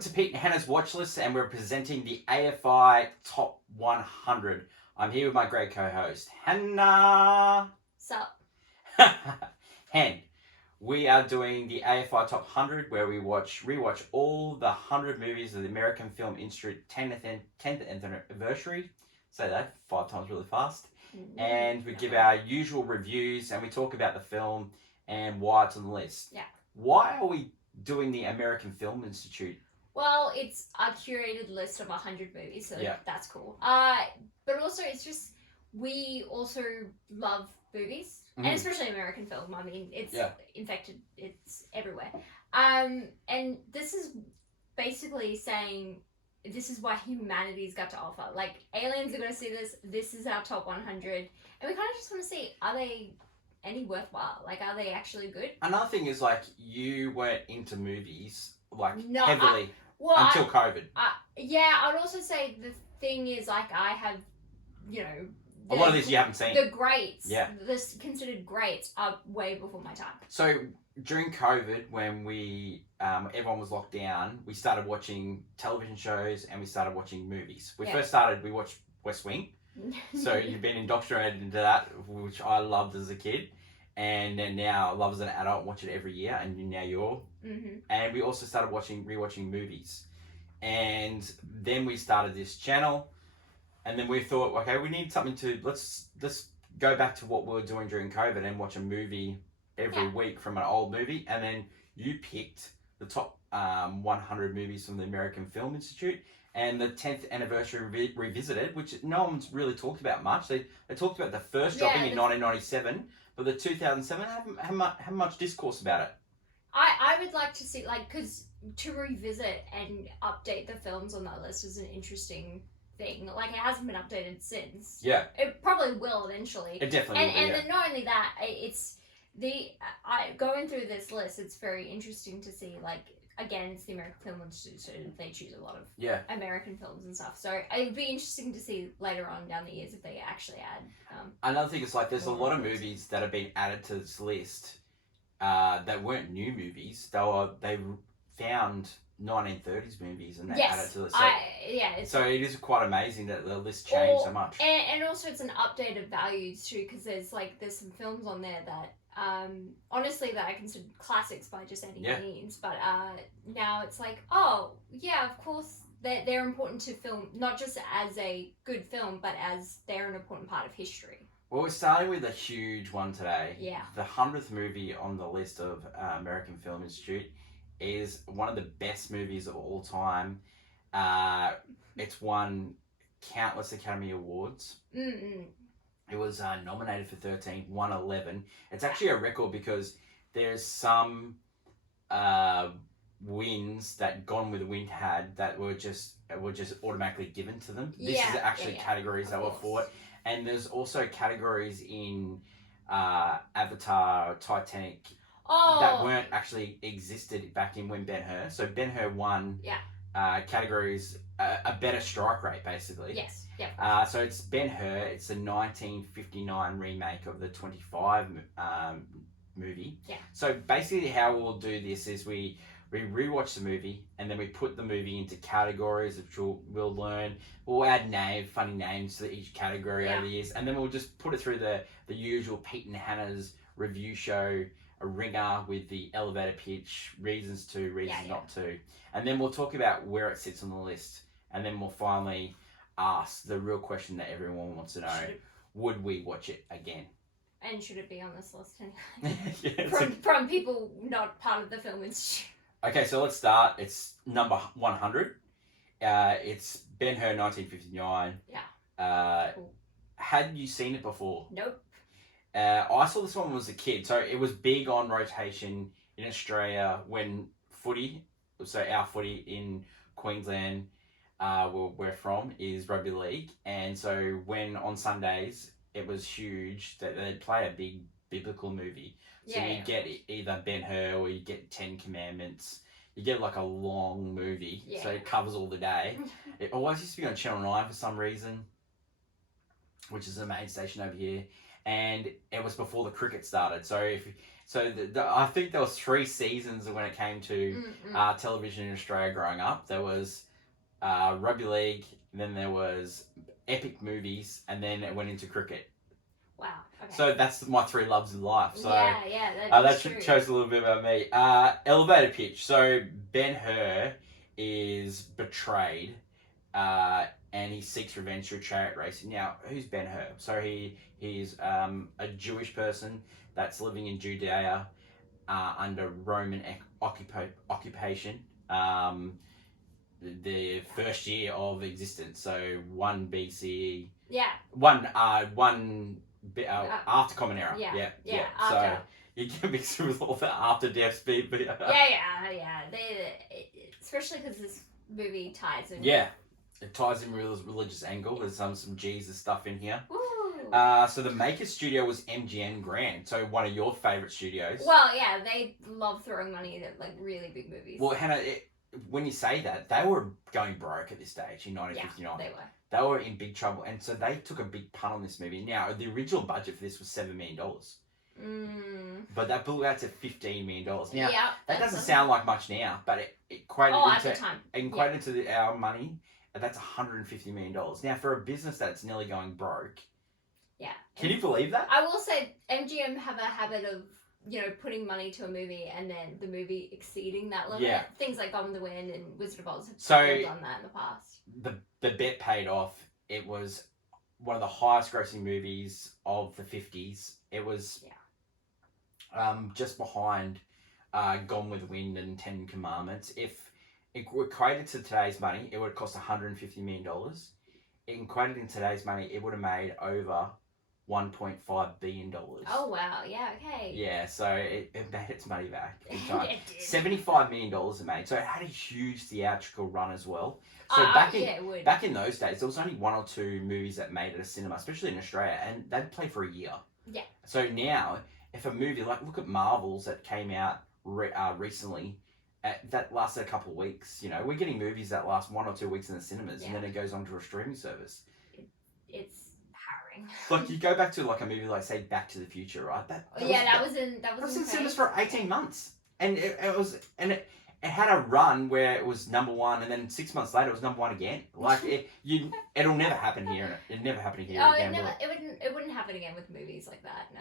Welcome to Pete and Hannah's Watch List, and we're presenting the AFI Top 100. I'm here with my great co-host, Hannah. Sup? Hen, we are doing the AFI Top 100, where we rewatch all the 100 movies of the American Film Institute 10th anniversary. Say that 5 times really fast. And we give our usual reviews, and we talk about the film and why it's on the list. Yeah. Why are we doing the American Film Institute? Well, it's a curated list of 100 movies, so that's cool. But also, it's just, we also love movies, and especially American film. I mean, it's infected, it's everywhere. And this is basically saying, this is what humanity's got to offer. Like, aliens are going to see this. This is our top 100. And we kind of just want to see, are they any worthwhile? Like, are they actually good? Another thing is, like, you weren't into movies, like, No, heavily until COVID. Yeah, I would also say the thing is, like, I have, you know... A lot of these you haven't seen. The greats, the considered greats, are way before my time. So, during COVID, when we everyone was locked down, we started watching television shows and we started watching movies. We watched West Wing. So you've been indoctrinated into that, which I loved as a kid, and then now I love as an adult, watch it every year, and now you're. And we also started rewatching movies, and then we started this channel, and then we thought, okay, we need something to let's go back to what we were doing during COVID and watch a movie every week from an old movie, and then you picked the top 100 movies from the American Film Institute. And the 10th anniversary revisited, which no one's really talked about much. They talked about the first dropping in 1997, but the 2007 haven't much discourse about it. I would like to see, like, because to revisit and update the films on that list is an interesting thing. Like, it hasn't been updated since. Yeah. It probably will eventually. It definitely will. And then not only that, it's going through this list, it's very interesting to see, like, again, it's the American Film Institute, so they choose a lot of American films and stuff. So it'd be interesting to see later on down the years if they actually add. Another thing is, like, there's a lot of movies that have been added to this list that weren't new movies. They found 1930s movies and they added to the list. So it is quite amazing that the list changed so much. And also it's an updated values too, because there's some films on there that honestly that I consider classics by just any means, but now it's like, oh yeah, of course they're important to film, not just as a good film, but as they're an important part of history. Well, we're starting with a huge one today. Yeah. The 100th movie on the list of American Film Institute is one of the best movies of all time. It's won countless Academy Awards. It was nominated for 13, won 11. It's actually a record because there's some wins that Gone with the Wind had that were just automatically given to them. This is actually categories that were fought. And there's also categories in Avatar, Titanic, that weren't actually existed back in when Ben-Hur. So Ben-Hur won categories, a better strike rate, basically. Yes. Yeah. So it's Ben-Hur. It's the 1959 remake of the 25 movie. Yeah. So basically how we'll do this is we rewatch the movie, and then we put the movie into categories, which we'll learn. We'll add funny names to each category over the years, and then we'll just put it through the usual Pete and Hannah's review show, a ringer with the elevator pitch, reasons to, reasons not to. And then we'll talk about where it sits on the list, and then we'll finally ask the real question that everyone wants to know: would we watch it again? And should it be on this list anyway? From people not part of the Film Institute. Okay, so let's start. It's number 100. It's Ben-Hur 1959. Yeah. Cool. Had you seen it before? Nope. I saw this one when I was a kid. So it was big on rotation in Australia when footy, so our footy in Queensland, where we're from, is rugby league. And so when on Sundays, it was huge that they'd play a big biblical movie. So you get either Ben-Hur or you get 10 Commandments. You get like a long movie, so it covers all the day. It always used to be on Channel 9 for some reason, which is the main station over here. and it was before the cricket started. So I think there was 3 seasons when it came to television in Australia growing up. There was rugby league, then there was epic movies, and then it went into cricket. Wow. Okay. So that's my 3 loves in life. So that shows a little bit about me. Elevator pitch. So Ben-Hur is betrayed, and he seeks revenge through chariot racing. Now, who's Ben-Hur? So he's a Jewish person that's living in Judea under Roman occupation. The first year of existence. So 1 BCE. Yeah. One bit after Common Era. Yeah. So you get mixed with all the after death speed. But yeah. Especially because this movie ties in. Yeah, it ties in with religious angle. There's some Jesus stuff in here. Ooh. So the maker studio was MGM Grand. So one of your favorite studios. Well, yeah, they love throwing money at like really big movies. Well, Hannah, when you say that, they were going broke at this stage in 1959. Yeah, they were. They were in big trouble, and so they took a big punt on this movie. Now, the original budget for this was $7 million. But that blew out to $15 million. Now, that doesn't sound like much now, but it equated into our money, and that's $150 million. Now, for a business that's nearly going broke, can you believe that? I will say, MGM have a habit of, putting money to a movie and then the movie exceeding that limit. Yeah. Things like Gone with the Wind and Wizard of Oz have done that in the past. The bet paid off. It was one of the highest grossing movies of the 50s. It was just behind Gone with the Wind and 10 Commandments. If it equated to today's money, it would have cost $150 million. It equated in today's money, it would have made over $1.5 billion. Oh wow, yeah, okay. Yeah, so it made its money back. It did. $75 million it made, so it had a huge theatrical run as well. So back in those days, there was only 1 or 2 movies that made it a cinema, especially in Australia, and they'd play for a year. Yeah. So now, if a movie, like look at Marvels that came out recently, that lasted a couple of weeks. We're getting movies that last 1 or 2 weeks in the cinemas, and then it goes on to a streaming service. It's like you go back to like a movie like say Back to the Future, right? That was in cinemas for 18 months, and it had a run where it was number 1, and then 6 months later it was number 1 again. Like it'll never happen here. It never happened here again. It wouldn't happen again with movies like that. No.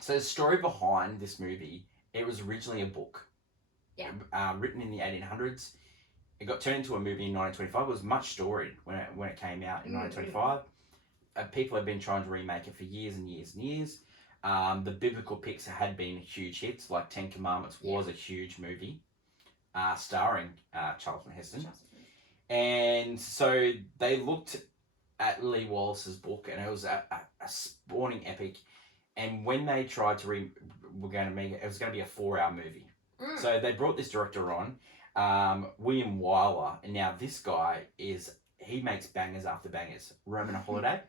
So the story behind this movie, it was originally a book. Yeah. Written in the 1800s. It got turned into a movie in 1925. It was much storied when it came out in 1925. People have been trying to remake it for years and years and years. The biblical pics had been huge hits, like 10 Commandments was a huge movie, starring Charlton Heston. And so they looked at Lee Wallace's book, and it was a spawning epic. And when they tried to it was going to be a 4-hour movie. So they brought this director on, William Wyler, and now this guy he makes bangers after bangers. Roman Holiday.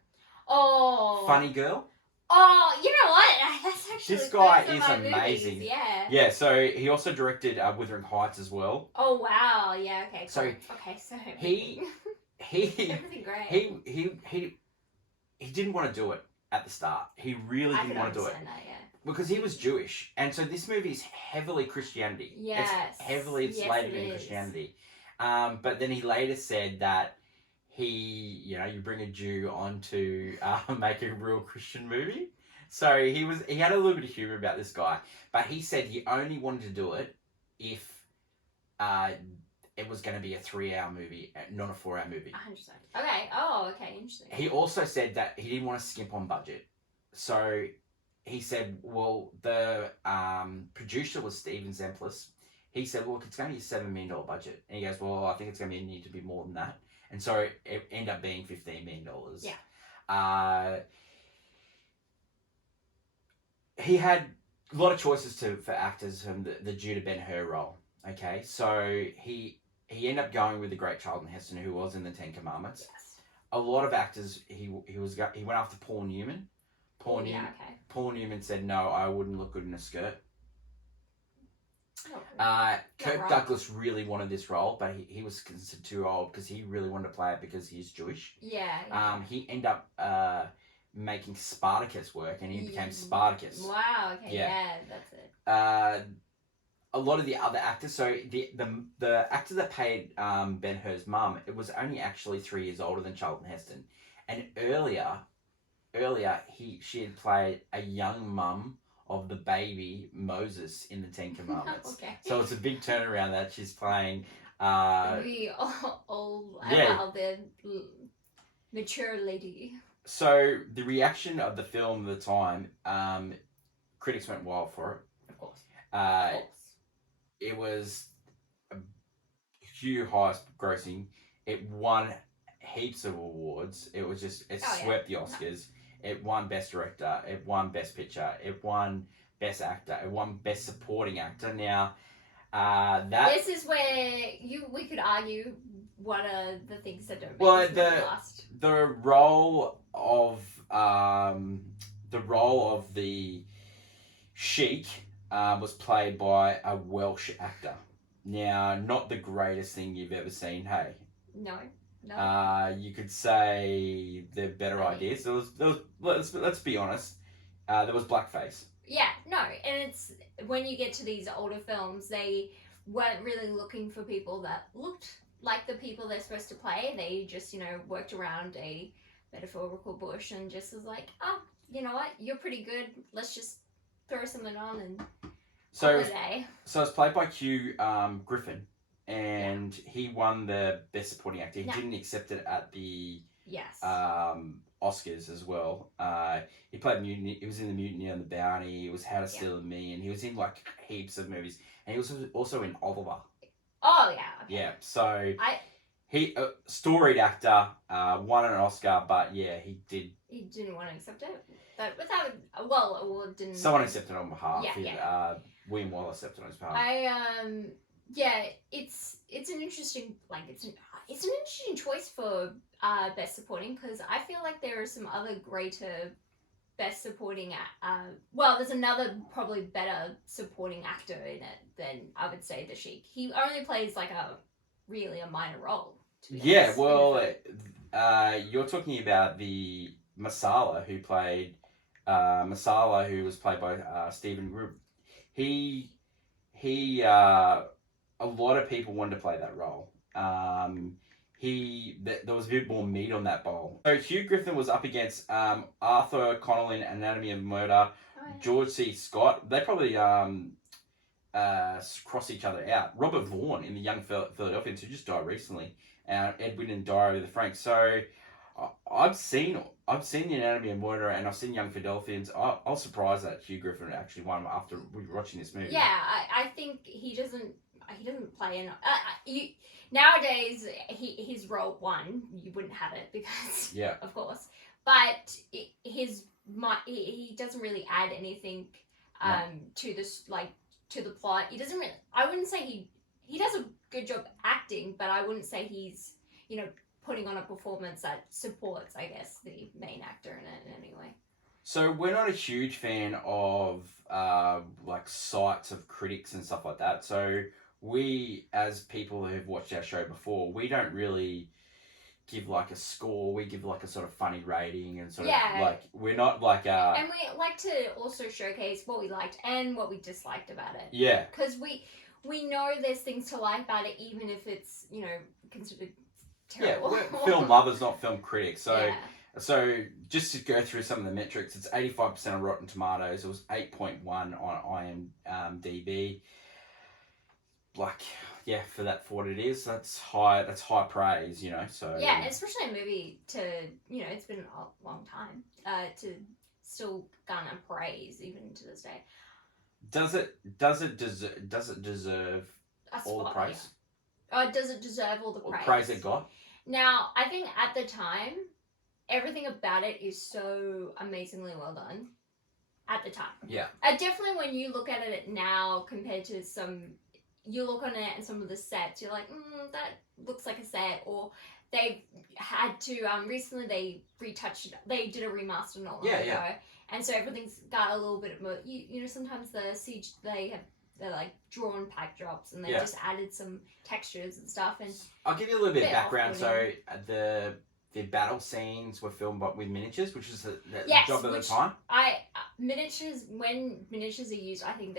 Oh. Funny Girl. Oh, you know what? That's actually this guy is amazing. Movies. Yeah. So he also directed Wuthering Heights as well. Oh wow! Yeah. Okay. Cool. So he everything great. He didn't want to do it at the start. He really didn't want to do it. That, yeah. Because he was Jewish, and so this movie is heavily Christianity. Yes. It's heavily slated in Christianity. But then he later said that you bring a Jew on to make a real Christian movie. So he had a little bit of humor about this guy, but he said he only wanted to do it if it was going to be a 3-hour movie, not a 4-hour movie. 100%. Okay. Oh, okay. Interesting. He also said that he didn't want to skimp on budget. So he said, well, the producer was Steven Zemplis. He said, well, it's going to be a $7 million budget. And he goes, well, I think it's going to need to be more than that. And so it ended up being $15 million. Yeah. He had a lot of choices for actors from the Judah Ben-Hur role. Okay, so he ended up going with the great Charlton Heston, who was in the 10 Commandments. Yes. A lot of actors, he went after Paul Newman. Paul Newman said, no, I wouldn't look good in a skirt. Kirk Douglas really wanted this role, but he was considered too old because he really wanted to play it because he's Jewish. Yeah. He ended up making Spartacus work, and he became Spartacus. Wow. Okay. Yeah, that's it. A lot of the other actors, so the actor that played Ben-Hur's mum, it was only actually 3 years older than Charlton Heston, and earlier she had played a young mum of the baby Moses in the Ten Commandments. Okay. So it's a big turnaround that she's playing. The mature lady. So the reaction of the film at the time, critics went wild for it. Of course. It was a huge highest grossing. It won heaps of awards. It was just swept the Oscars. It won Best Director. It won Best Picture. It won Best Actor. It won Best Supporting Actor. Now, this is where we could argue what are the things that don't make this last. The role of the Sheik was played by a Welsh actor. Now, not the greatest thing you've ever seen. Hey. No. You could say they're better ideas. There was, let's be honest, there was blackface. Yeah, no, and it's when you get to these older films, they weren't really looking for people that looked like the people they're supposed to play. They just, worked around a metaphorical bush and just was like, oh, you know what, you're pretty good. Let's just throw something on and holiday. So it's played by Hugh Griffin. And he won the Best Supporting Actor. He didn't accept it at the Oscars as well. He played Mutiny. He was in the Mutiny on the Bounty. He was How to Steal a Million. He was in like heaps of movies, and he was also in Oliver. Oh yeah. Okay. Yeah. So he storied actor, won an Oscar, but he did. He didn't want to accept it, but without didn't. Someone accepted it on behalf. William Wallace accepted on his behalf. Yeah, it's an interesting it's an interesting choice for Best Supporting, because I feel like there are some other greater Best Supporting there's another probably better supporting actor in it than I would say the Sheik. He only plays like a minor role. Yeah, you're talking about the Masala who played who was played by Stephen Grub. He a lot of people wanted to play that role. There was a bit more meat on that bowl. So Hugh Griffin was up against Arthur Connell in Anatomy of Murder, George C. Scott. They probably cross each other out. Robert Vaughn in The Young Philadelphians, who just died recently, and Edwin in Diary of the Franks. So I've seen The Anatomy of Murder, and I've seen Young Philadelphians. I was surprised that Hugh Griffin actually won after watching this movie. Yeah, I think he doesn't play in. Nowadays, his role you wouldn't have it because of course, but he doesn't really add anything to this to the plot. He doesn't really. I wouldn't say he does a good job acting, but I wouldn't say he's putting on a performance that supports, I guess, the main actor in it in any way. So we're not a huge fan of sites of critics and stuff like that. So we, as people who have watched our show before, we don't really give a score. We give a sort of funny rating and sort of we're not and we like to also showcase what we liked and what we disliked about it. Yeah. Because we know there's things to like about it, even if it's considered terrible. Yeah, we're film lovers, not film critics. So just to go through some of the metrics, it's 85% on Rotten Tomatoes. It was 8.1 on IMDb. For what it is, that's high praise, so yeah, especially a movie it's been a long time to still garner praise even to this day. Does it deserve all the praise? Does it deserve all the praise it got? Now, I think at the time, everything about it is so amazingly well done at the time. Yeah. Definitely when you look at it now compared to you look on it and some of the sets, you're like, that looks like a set. Or they've had to, recently they retouched it. They did a remaster not long ago. And so everything's got a little bit more, sometimes the CG, they're like drawn backdrops and they just added some textures and stuff. And I'll give you a little bit of background. So the battle scenes were filmed with miniatures, which is the job at the time. Miniatures, when miniatures are used, I think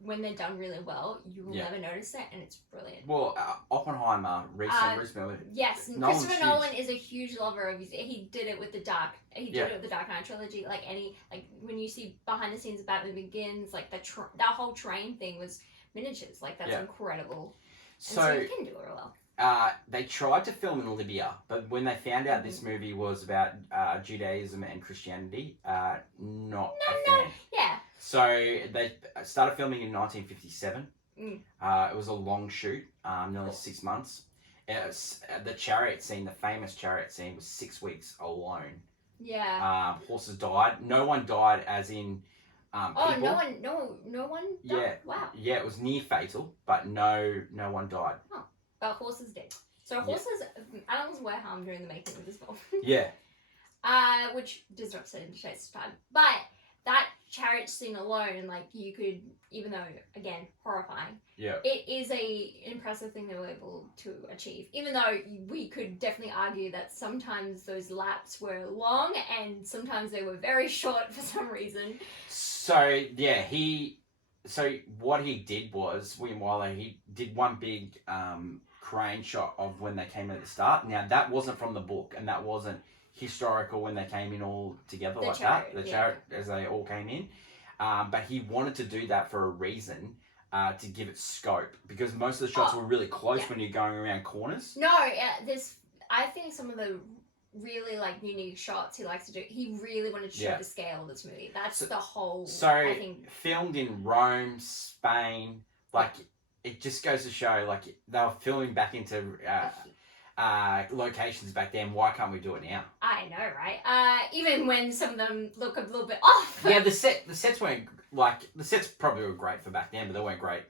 when they're done really well, you will never notice it, and it's brilliant. Well, Oppenheimer, Bruce Miller. Yes, Christopher Nolan is a huge lover of. He did it with the Dark. He did it with the Dark Knight trilogy. Like when you see behind the scenes of Batman Begins, like that whole train thing was miniatures. Like that's incredible. So you can do it well. They tried to film in Libya, but when they found out this movie was about Judaism and Christianity, not a fan. Yeah. So they started filming in 1957. It was a long shoot, nearly 6 months. The chariot scene, the famous chariot scene, was 6 weeks alone. Yeah. Horses died. No one died, as in. People. No one died? Yeah. Wow. Yeah, it was near fatal, but no one died. Oh. But horses did. So animals were harmed during the making of this film. Yeah. Which does not set into today's time. But that chariot scene alone, and like you could, even though again horrifying, it is a impressive thing they were able to achieve. Even though we could definitely argue that sometimes those laps were long and sometimes they were very short for some reason. So So what he did was, William Wyler, he did one big crane shot of when they came in at the start. Now, that wasn't from the book, and that wasn't historical when they came in all together the chariot, as they all came in. But he wanted to do that for a reason, to give it scope, because most of the shots were really close when you're going around corners. No, I think some of the really like unique shots he likes to do. He really wanted to show the scale of this movie. That's the whole. So I think filmed in Rome, Spain, like it just goes to show like they were filming back into locations back then. Why can't we do it now? I know, right? Even when some of them look a little bit off. Yeah, the sets weren't like the sets probably were great for back then, but they weren't great.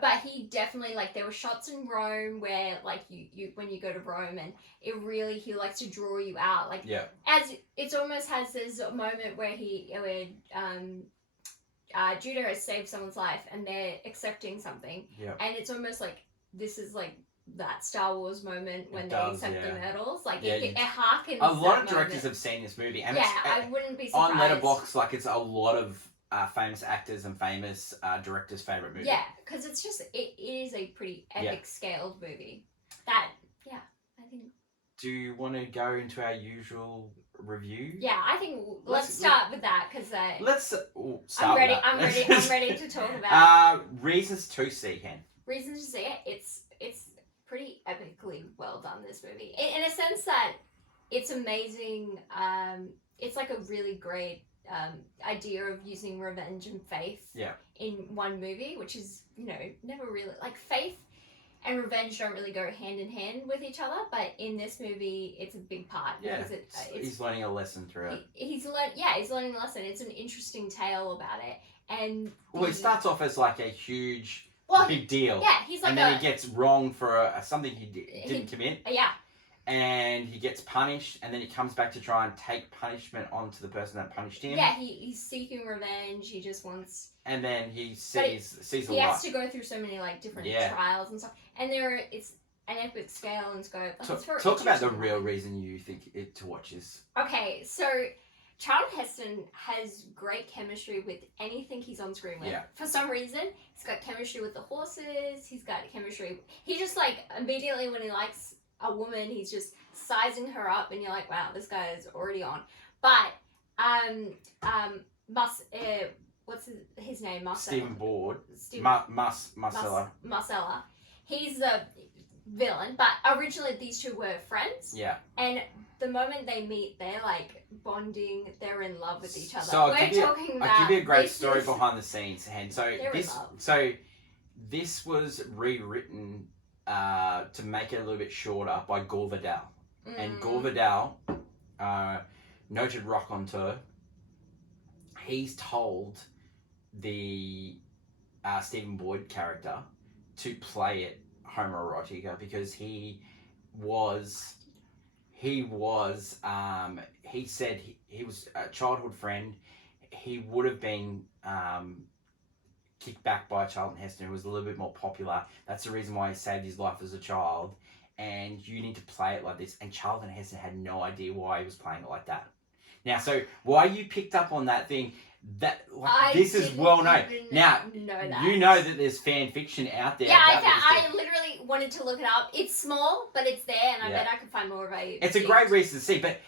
But he definitely, like, there were shots in Rome where, like, you when you go to Rome, and it really, he likes to draw you out. Like, as it's almost has this moment where Judah has saved someone's life and they're accepting something. Yeah. And it's almost like, this is like that Star Wars moment when they accept the medals. Like, it harkens. A lot of directors have seen this movie. And I wouldn't be surprised. On Letterboxd, like, it's a lot of famous actors and famous directors' favourite movie. Yeah, because it's just, it is a pretty epic scaled movie. That, I think. Do you want to go into our usual review? Yeah, I think let's start with that, because I'm ready to talk about reasons to see Hen. Reasons to see it. It's pretty epically well done, this movie. In a sense that it's amazing. It's like a really great idea of using revenge and faith in one movie, which is, never really, like, faith and revenge don't really go hand in hand with each other, but in this movie it's a big part. Because he's learning a lesson through it. He's learning a lesson. It's an interesting tale about it. And it starts off as like a huge big deal. Yeah, he's like, and then he gets wrong for something he didn't commit. Yeah. And he gets punished, and then he comes back to try and take punishment onto the person that punished him. Yeah, he's seeking revenge. He just wants. And then he sees a lot. He has to go through so many like different trials and stuff, and it's an epic scale and scope. Talk about the real reason you think to watch this. Okay, so Charlton Heston has great chemistry with anything he's on screen with. Yeah. For some reason, he's got chemistry with the horses. He's got chemistry. He just like immediately when he likes a woman, he's just sizing her up, and you're like, wow, this guy is already on. But what's his name? Marcella. Stephen Board. Marcella. He's a villain, but originally these two were friends. Yeah. And the moment they meet, they're like bonding. They're in love with each other. So I'll give you a great story behind the scenes, and so this was rewritten to make it a little bit shorter by Gore Vidal. And Gore Vidal, noted raconteur, he's told the Stephen Boyd character to play it homoerotica because he said he was a childhood friend. He would have been kicked back by Charlton Heston, who was a little bit more popular. That's the reason why he saved his life as a child. and you need to play it like this. And Charlton Heston had no idea why he was playing it like that. Now, so why you picked up on that thing? That this is well known. Now you know that there's fan fiction out there. Yeah, I literally wanted to look it up. It's small, but it's there, and I bet I could find more of it. It's a great reason to see, but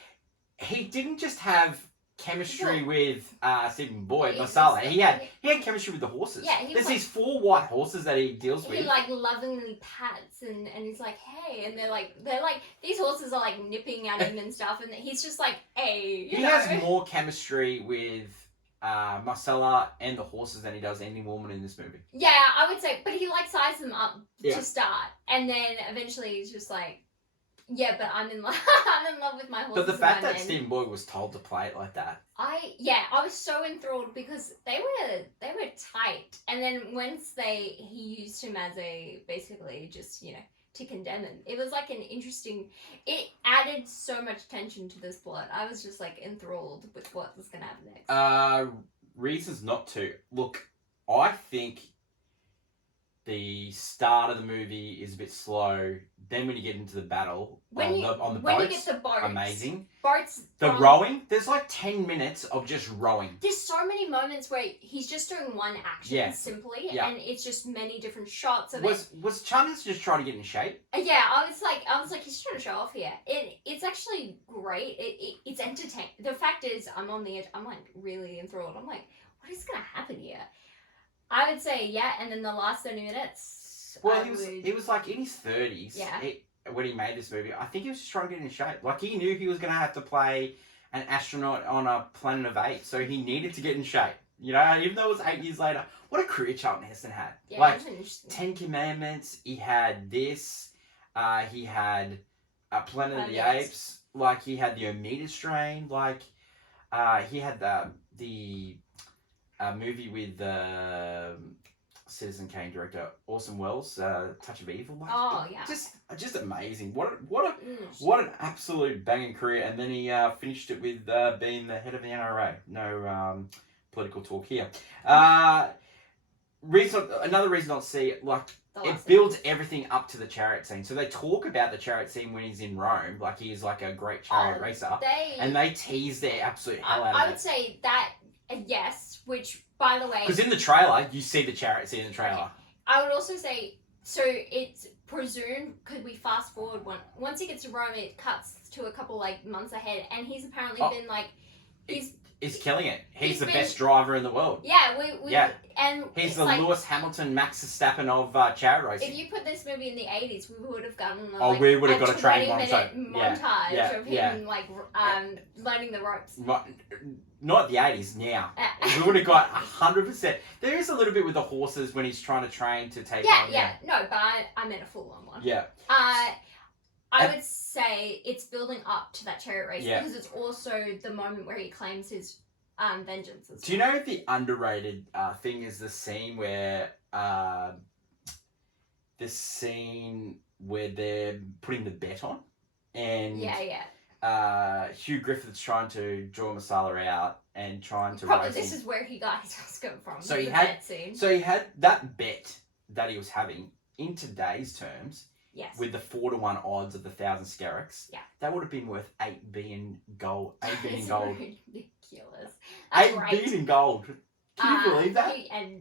he didn't just have chemistry with Stephen Boyd, Masala. He had chemistry with the horses. Yeah, there's these 4 white horses that he deals with. He like lovingly pats and he's like, hey, and they're like these horses are like nipping at him and stuff, and he's just like, hey. He has more chemistry with Marcella and the horses than he does any woman in this movie. Yeah, I would say, but he like sized them up to start, and then eventually he's just like, yeah, but I'm in love. I'm in love with my horses. But the fact that Stephen Boyd was told to play it like that, I was so enthralled because they were tight, and then once he used him as a basically just to condemn him. It was like an interesting. It added so much tension to this plot. I was just like enthralled with what was going to happen next. Reasons not to look. I think the start of the movie is a bit slow. Then when you get into the battle on the boats, you get the boats, amazing. The rowing, there's like 10 minutes of just rowing. There's so many moments where he's just doing one action simply, and it's just many different shots of it. Was Chandler just trying to get in shape? Yeah, I was like, he's trying to show off here. It's actually great. It's entertaining. The fact is, I'm on the edge. I'm like really enthralled. I'm like, what is gonna happen here? I would say and then the last 30 minutes. Well, he was like in his 30s when he made this movie. I think he was just trying to get in shape. Like he knew he was going to have to play an astronaut on a planet of 8, so he needed to get in shape. Even though it was 8 years later, what a career Charlton Heston had. Yeah, like 10 Commandments. He had this. He had Planet of the Apes. Like he had the Omega Strain. Like he had the movie with Citizen Kane director Orson Welles, Touch of Evil. Like, just amazing. What an absolute banging career. And then he finished it with being the head of the NRA. No political talk here. Another reason not to see it, like it builds everything up to the chariot scene. So they talk about the chariot scene when he's in Rome, like he's like a great chariot racer, and they tease their absolute hell out of it. I would say that yes, which by the way, because in the trailer you see the chariot scene in the trailer. Okay. I would also say so. It's presumed, could we fast forward once he gets to Rome, it cuts to a couple like months ahead, and he's apparently been like He's killing it. He's the best driver in the world. Yeah, and he's the Lewis Hamilton, Max Verstappen of chariot racing. If you put this movie in the 80s, we would have gotten we would have got a train montage of him like learning the ropes. Not the 80s now. We would have got 100%. There is a little bit with the horses when he's trying to train to take on. No, but I meant a full-on one. Yeah. I would say it's building up to that chariot race because it's also the moment where he claims his vengeance. Do you know the underrated thing is the scene where they're putting the bet on, and Hugh Griffith's trying to draw Masala out and trying to race. This is where he got his Oscar from. So he had that bet that he was having in today's terms. Yes. With the 4-to-1 odds of the 1,000 Scarricks, that would have been worth $8 billion gold. $8 billion gold. Ridiculous. $8 billion gold. Can you believe that? And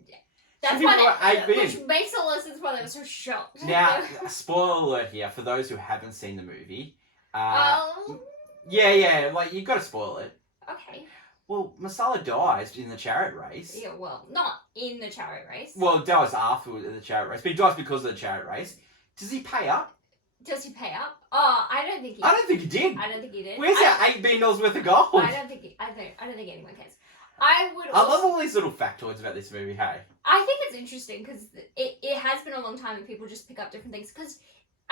that's why which makes a lot of sense why they were so shocked. Now, spoiler alert here for those who haven't seen the movie. Like you got to spoil it. Okay. Well, Masala dies in the chariot race. Yeah, well, not in the chariot race. Well, he dies after the chariot race, but he dies because of the chariot race. Does he pay up? Does he pay up? Oh, I don't think he did. I don't think he did. I don't think he did. Where's our $8 billion worth of gold? I don't think anyone cares. I love all these little factoids about this movie, hey? I think it's interesting because it has been a long time and people just pick up different things. Because,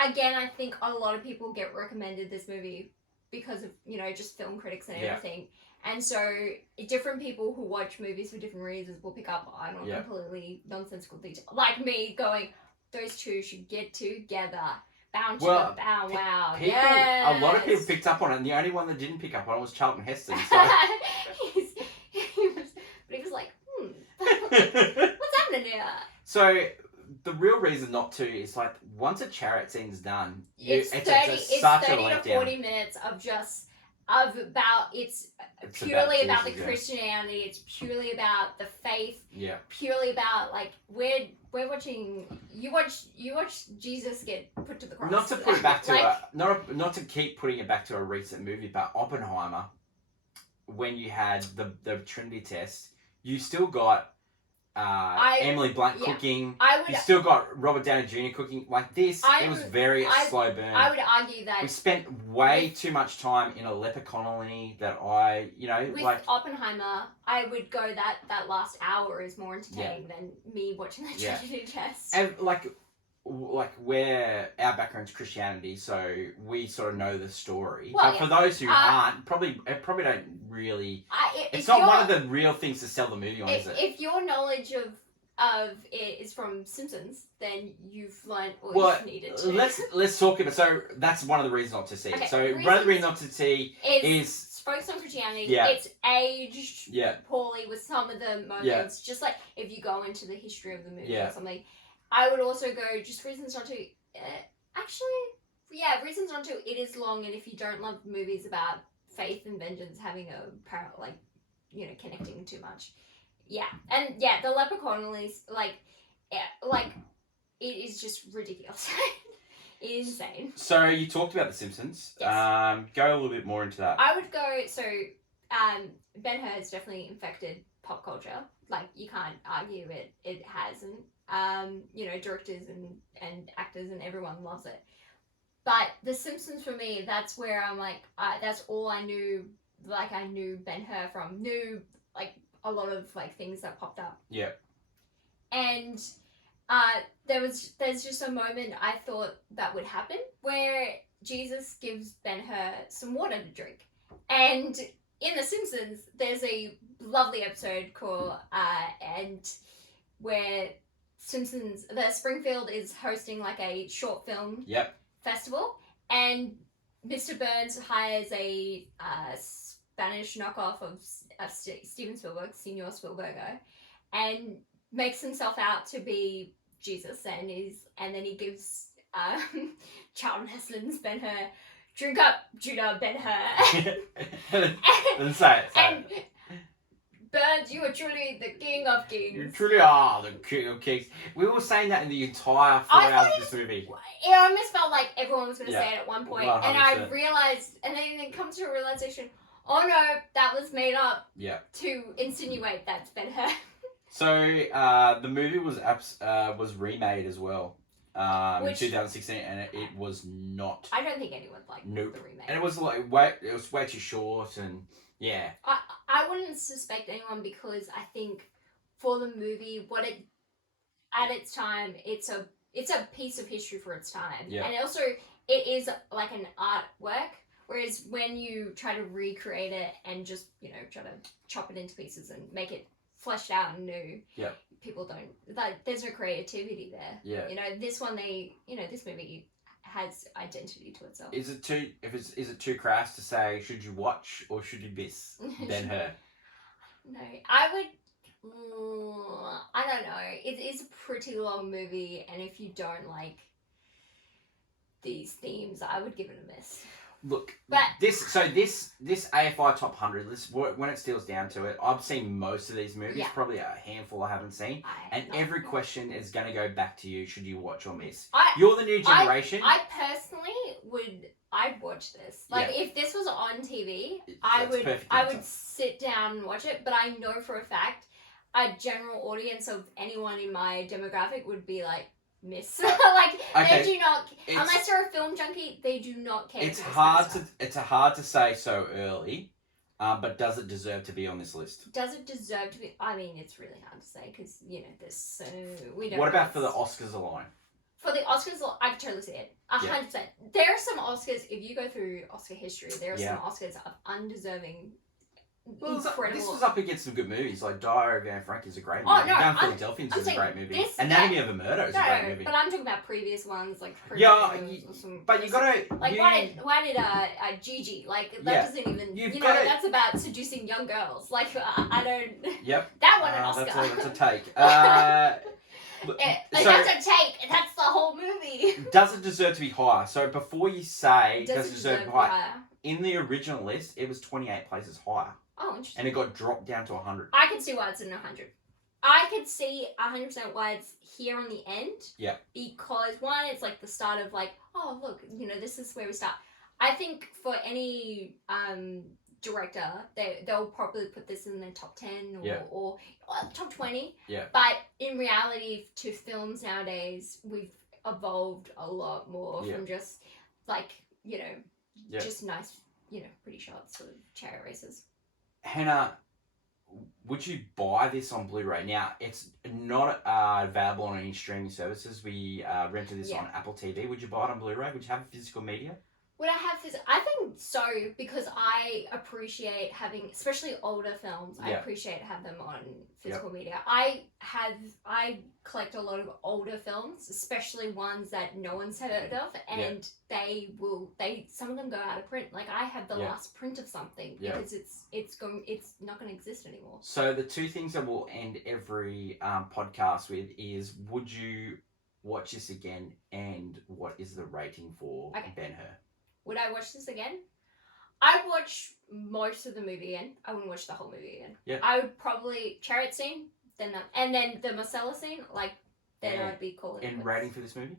again, I think a lot of people get recommended this movie because of, just film critics and everything. And so different people who watch movies for different reasons will pick up on completely nonsensical detail. Like me going, those two should get together. Bow wow. A lot of people picked up on it, and the only one that didn't pick up on it was Charlton Heston. So. he was like, what's happening here? So, the real reason not to is like once a chariot scene's done, it's 30 to 40 minutes of just it's purely about the Christianity. It's purely about the faith. Yeah. Purely about like we're watching. You watch Jesus get put to the cross. Not to put it back to not to keep putting it back to a recent movie, but Oppenheimer, when you had the Trinity test, you still got Emily Blunt cooking. You still got Robert Downey Jr. cooking. Like this, it was very slow burn. I would argue that we spent way too much time in a leper colony that with Oppenheimer, I would go that last hour is more entertaining than me watching the Trinity test. And like where our background's Christianity, so we sort of know the story. Well, but for those who aren't, probably don't really. It's not one of the real things to sell the movie on, is it? If your knowledge of it is from Simpsons, then you've learned all you needed to. Let's talk about. So that's one of the reasons not to see. Okay, so one of the reasons not to see is focused on Christianity. Yeah. It's aged poorly with some of the moments. Yeah. Just like if you go into the history of the movie or something. I would also go just reasons not to. Reasons not to. It is long, and if you don't love movies about faith and vengeance having a connecting too much, the leper colonies it is just ridiculous. It is insane. So you talked about The Simpsons. Yes. Go a little bit more into that. I would go. So, Ben-Hur has definitely infected pop culture. Like you can't argue it. It hasn't. Directors and actors and everyone loves it. But The Simpsons for me, that's where I'm like, that's all I knew. Like I knew Ben-Hur from, knew like a lot of like things that popped up. Yeah. And there's just a moment I thought that would happen where Jesus gives Ben-Hur some water to drink, and in The Simpsons there's a lovely episode called where the Springfield is hosting like a short film festival, and Mr. Burns hires a Spanish knockoff of Steven Spielberg, Senor Spielbergo, and makes himself out to be Jesus, and then he gives Charlton Heston's Ben-Hur, drink up, Judah Ben-Hur. And say it. Burns, you are truly the king of kings. You truly are the king of kings. We were saying that in the entire 4 hours of this movie. It almost felt like everyone was going to say it at one point. 100%. And I realised, and then it comes to a realisation, oh no, that was made up to insinuate that's Ben-Hur. So the movie was remade as well in 2016, and it was not. I don't think anyone liked the remake. And it was way too short, and yeah. I wouldn't suspect anyone, because I think for the movie, at its time, it's a piece of history for its time, and also it is like an artwork. Whereas when you try to recreate it and just try to chop it into pieces and make it fleshed out and new, people don't. There's no creativity there. Yeah. This one this movie has identity to itself. Is it too crass to say should you watch or should you miss Ben-Hur? No, I would. I don't know. It is a pretty long movie, and if you don't like these themes, I would give it a miss. Look, this AFI Top 100 list, when it steals down to it, I've seen most of these movies, probably a handful I haven't seen, and every question is going to go back to you, should you watch or miss? You're the new generation. I personally I'd watch this. Like, if this was on TV, I would sit down and watch it, but I know for a fact a general audience of anyone in my demographic would be like, miss. They do not, unless you're a film junkie, they do not care. It's hard to say so early, but does it deserve to be on this list? Does it deserve to be? I mean, it's really hard to say because there's so we don't. What about for the Oscars alone? For the Oscars, I could totally see it. 100%. There are some Oscars. If you go through Oscar history, there are some Oscars of undeserving. Well, this was up against some good movies, like Diary of Anne Frank is a great movie. Young Philadelphians is a great movie. Anatomy of a Murder is a great movie. But I'm talking about previous ones, like but you gotta why did Gigi, like that doesn't even that's about seducing young girls. Like I don't. Yep. That won an Oscar. That's a take. That's a take. That's the whole movie. Does it deserve to be higher? So before you say does it deserve to be higher? In the original list, it was 28 places higher. Oh, interesting. And it got dropped down to 100. I can see why it's in 100. I could see 100% why it's here on the end. Yeah. Because one, it's like the start of like, oh look, this is where we start. I think for any director, they'll probably put this in their top 10 or top 20. Yeah. But in reality, to films nowadays, we've evolved a lot more from just like, just nice, pretty shots of chariot races. Hannah, would you buy this on Blu-ray? Now, it's not available on any streaming services. We rented this on Apple TV. Would you buy it on Blu-ray? Would you have physical media? Would I have this? I think so, because I appreciate having, especially older films, I appreciate having them on physical media. I collect a lot of older films, especially ones that no one's heard of, and some of them go out of print. Like I have the last print of something because it's not going to exist anymore. So the two things that we'll end every podcast with is, would you watch this again, and what is the rating for Ben-Hur? Would I watch this again? I'd watch most of the movie again. I wouldn't watch the whole movie again. Yeah. I would probably chariot scene, and then the Marcella scene, then I'd be calling it. And rating for this movie?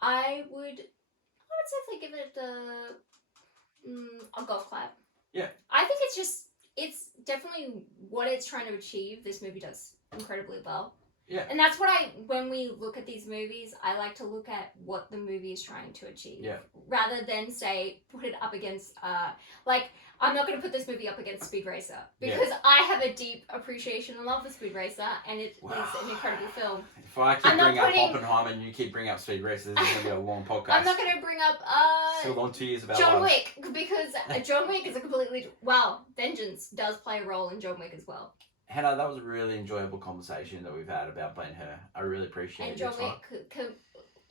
I would definitely give it a golf clap. Yeah. I think it's definitely what it's trying to achieve. This movie does incredibly well. Yeah. And that's what when we look at these movies, I like to look at what the movie is trying to achieve. Yeah. Rather than put it up against, I'm not going to put this movie up against Speed Racer. Because I have a deep appreciation and love for Speed Racer, and it is an incredible film. If I keep bringing up Oppenheimer and you keep bringing up Speed Racer, this is going to be a long podcast. I'm not going to bring up, still on 2 years about John Wick, because John Wick is a completely, Vengeance does play a role in John Wick as well. Hannah, that was a really enjoyable conversation that we've had about Ben-Hur. I really appreciate it. And John Wick,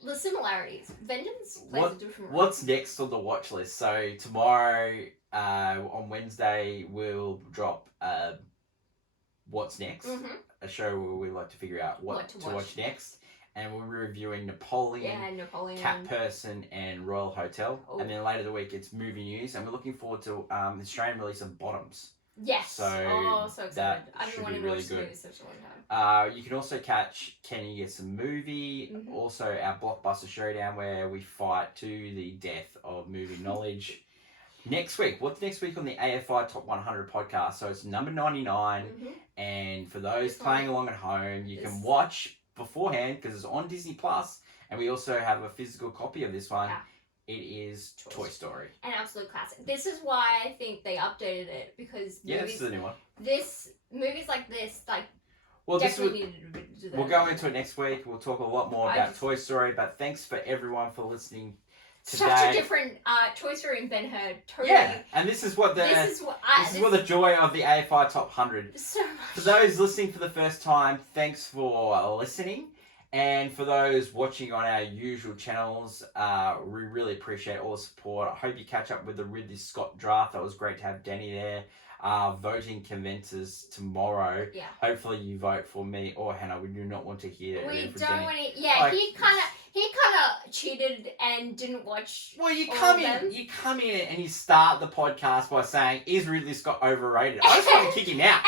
the similarities. Vengeance plays a different role. What's next on the watch list? So tomorrow, on Wednesday, we'll drop What's Next, a show where we like to figure out what to watch next. And we'll be reviewing Napoleon, Cat Person, and Royal Hotel. Oh. And then later the week, it's movie news. And we're looking forward to the Australian release of Bottoms. Yes. So excited. I've been wanting to watch the movie such a long time. You can also catch Kenny Gets a Movie, also our Blockbuster Showdown, where we fight to the death of movie knowledge. Next week, what's next week on the AFI Top 100 podcast? So it's number 99, and for those playing along at home, you can watch beforehand because it's on Disney Plus, and we also have a physical copy of this one. Yeah. It is Toy Story. An absolute classic. This is why I think they updated it, because this is the new one. Movies like this, we'll go into it next week. We'll talk a lot more about Toy Story, but thanks for everyone for listening today. Such a different Toy Story and Ben-Hur. Totally. Yeah, and this is what the joy of the AFI Top 100. So much. For those listening for the first time, thanks for listening. And for those watching on our usual channels, we really appreciate all the support. I hope you catch up with the Ridley Scott draft. That was great to have Danny there. Voting commences tomorrow. Yeah. Hopefully you vote for me or Hannah. We do not want to hear it. We don't want to. Yeah, he kind of cheated and didn't watch. Well, you come in and you start the podcast by saying, "Is Ridley Scott overrated?" I just want to kick him out.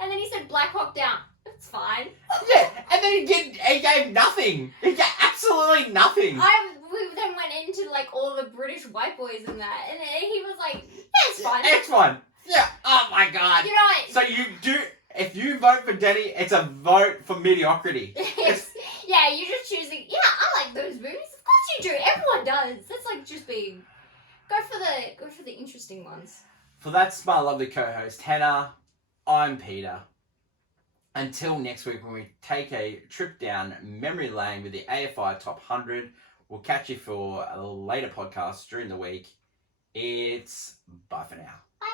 And then he said Black Hawk Down. It's fine. Yeah, and then he gave nothing. He gave absolutely nothing. We then went into all the British white boys and that, and he was like, "Yeah, it's fine." It's fine. Yeah. Oh my god. You know what? So you do. If you vote for Danny, it's a vote for mediocrity. Yeah, you're just choosing. Yeah, I like those movies. Of course you do. Everyone does. That's just being. Go for the interesting ones. For that's my lovely co-host Hannah. I'm Peter. Until next week when we take a trip down memory lane with the AFI Top 100, we'll catch you for a later podcast during the week. It's bye for now. Bye.